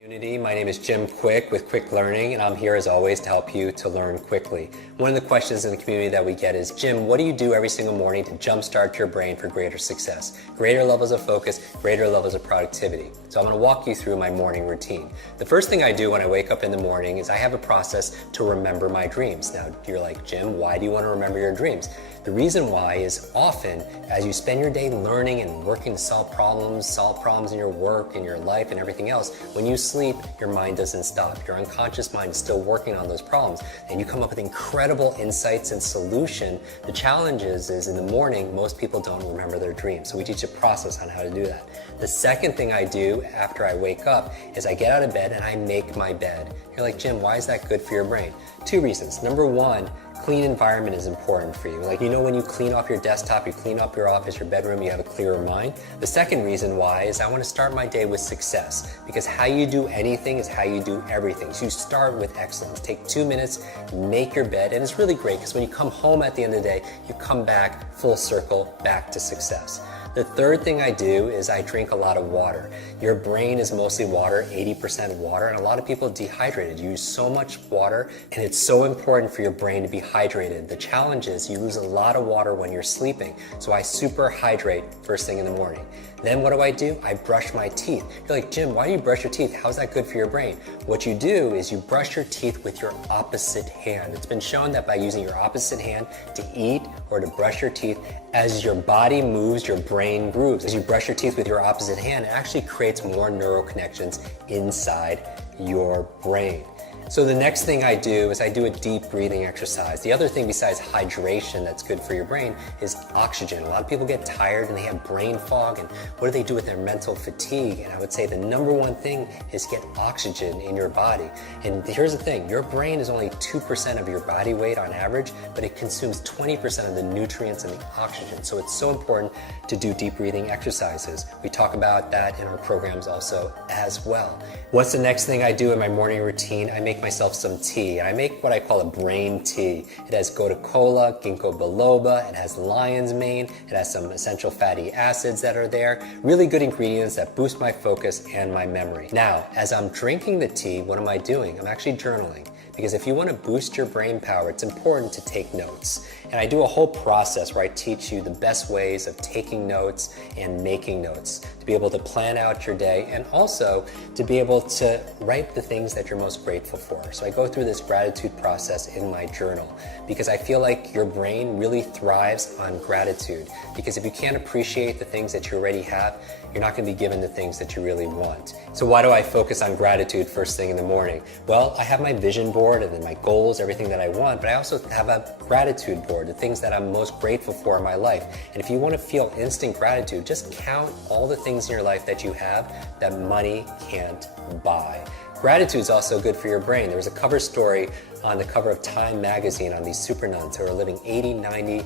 Community. My name is Jim Quick with Quick Learning, and I'm here as always to help you to learn quickly. One of the questions in the community that we get is, Jim, what do you do every single morning to jumpstart your brain for greater success, greater levels of focus, greater levels of productivity? So I'm going to walk you through my morning routine. The first thing I do when I wake up in the morning is I have a process to remember my dreams. Now you're like, Jim, why do you want to remember your dreams? The reason why is often as you spend your day learning and working to solve problems in your work, in your life and everything else, when you sleep, your mind doesn't stop. Your unconscious mind is still working on those problems and you come up with incredible insights and solution. The challenge is in the morning, most people don't remember their dreams. So we teach a process on how to do that. The second thing I do after I wake up is I get out of bed and I make my bed. You're like, Jim, why is that good for your brain? Two reasons. Number one, clean environment is important for you. Like, when you clean off your desktop, you clean up your office, your bedroom, you have a clearer mind. The second reason why is I want to start my day with success, because how you do anything is how you do everything. So you start with excellence. Take 2 minutes, make your bed, and it's really great because when you come home at the end of the day, you come back full circle back to success. The third thing I do is I drink a lot of water. Your brain is mostly water, 80% water, and a lot of people dehydrated. You use so much water, and it's so important for your brain to be hydrated. The challenge is you lose a lot of water when you're sleeping, so I super hydrate first thing in the morning. Then what do? I brush my teeth. You're like, Jim, why do you brush your teeth? How's that good for your brain? What you do is you brush your teeth with your opposite hand. It's been shown that by using your opposite hand to eat or to brush your teeth, as your body moves, your brain grooves. As you brush your teeth with your opposite hand, it actually creates more neural connections inside your brain. So the next thing I do is I do a deep breathing exercise. The other thing besides hydration that's good for your brain is oxygen. A lot of people get tired and they have brain fog, and what do they do with their mental fatigue? And I would say the number one thing is get oxygen in your body. And here's the thing, your brain is only 2% of your body weight on average, but it consumes 20% of the nutrients and the oxygen. So it's so important to do deep breathing exercises. We talk about that in our programs also as well. What's the next thing I do in my morning routine? I make myself some tea. I make what I call a brain tea. It has gotu kola, ginkgo biloba, it has lion's mane, it has some essential fatty acids that are there. Really good ingredients that boost my focus and my memory. Now, as I'm drinking the tea, what am I doing? I'm actually journaling. Because if you want to boost your brain power, it's important to take notes. And I do a whole process where I teach you the best ways of taking notes and making notes to be able to plan out your day and also to be able to write the things that you're most grateful for. So I go through this gratitude process in my journal because I feel like your brain really thrives on gratitude. Because if you can't appreciate the things that you already have, you're not going to be given the things that you really want. So why do I focus on gratitude first thing in the morning? Well, I have my vision board and then my goals, everything that I want, but I also have a gratitude board, the things that I'm most grateful for in my life. And if you want to feel instant gratitude, just count all the things in your life that you have that money can't buy. Gratitude is also good for your brain. There was a cover story on the cover of Time magazine on these super nuns who are living 80, 90,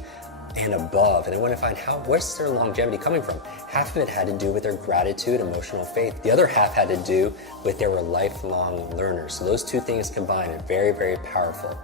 and above, and they want to find where's their longevity coming from. Half of it had to do with their gratitude, emotional faith. The other half had to do with they were lifelong learners. So those two things combined are very, very powerful.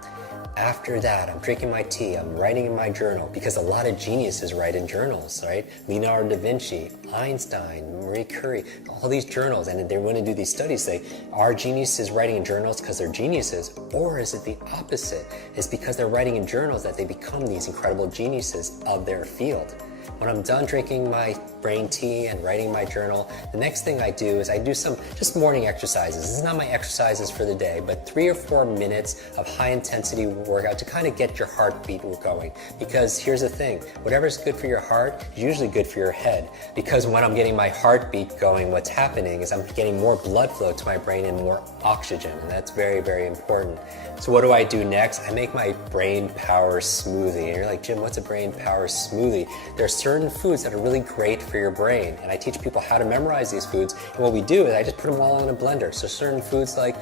After that, I'm drinking my tea, I'm writing in my journal, because a lot of geniuses write in journals, right? Leonardo da Vinci, Einstein, Marie Curie, all these journals, and they want to do these studies, say, are geniuses writing in journals because they're geniuses, or is it the opposite? It's because they're writing in journals that they become these incredible geniuses of their field. When I'm done drinking my brain tea and writing my journal, the next thing I do is I do some just morning exercises. This is not my exercises for the day, but 3 or 4 minutes of high intensity workout to kind of get your heartbeat going. Because here's the thing, whatever's good for your heart is usually good for your head. Because when I'm getting my heartbeat going, what's happening is I'm getting more blood flow to my brain and more oxygen, and that's very, very important. So what do I do next? I make my brain power smoothie. And you're like, Jim, what's a brain power smoothie? There are certain foods that are really great for your brain, and I teach people how to memorize these foods. And what we do is I just put them all in a blender. So certain foods like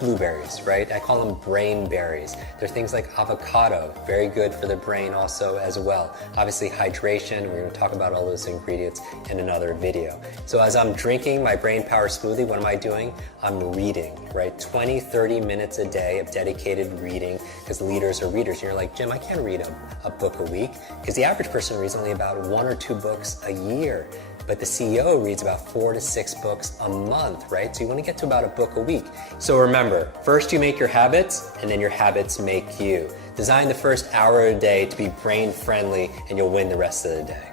blueberries, right? I call them brain berries. There are things like avocado, very good for the brain also as well. Obviously hydration, we're going to talk about all those ingredients in another video. So as I'm drinking my brain power smoothie, what am I doing? I'm reading, right? 20, 30 minutes a day of dedicated reading, because leaders are readers. And you're like, Jim, I can't read a book a week, because the average person reads only about 1 or 2 books a year. but the CEO reads about 4 to 6 books a month, right? So you want to get to about a book a week. So remember, first you make your habits, and then your habits make you. Design the first hour a day to be brain friendly, and you'll win the rest of the day.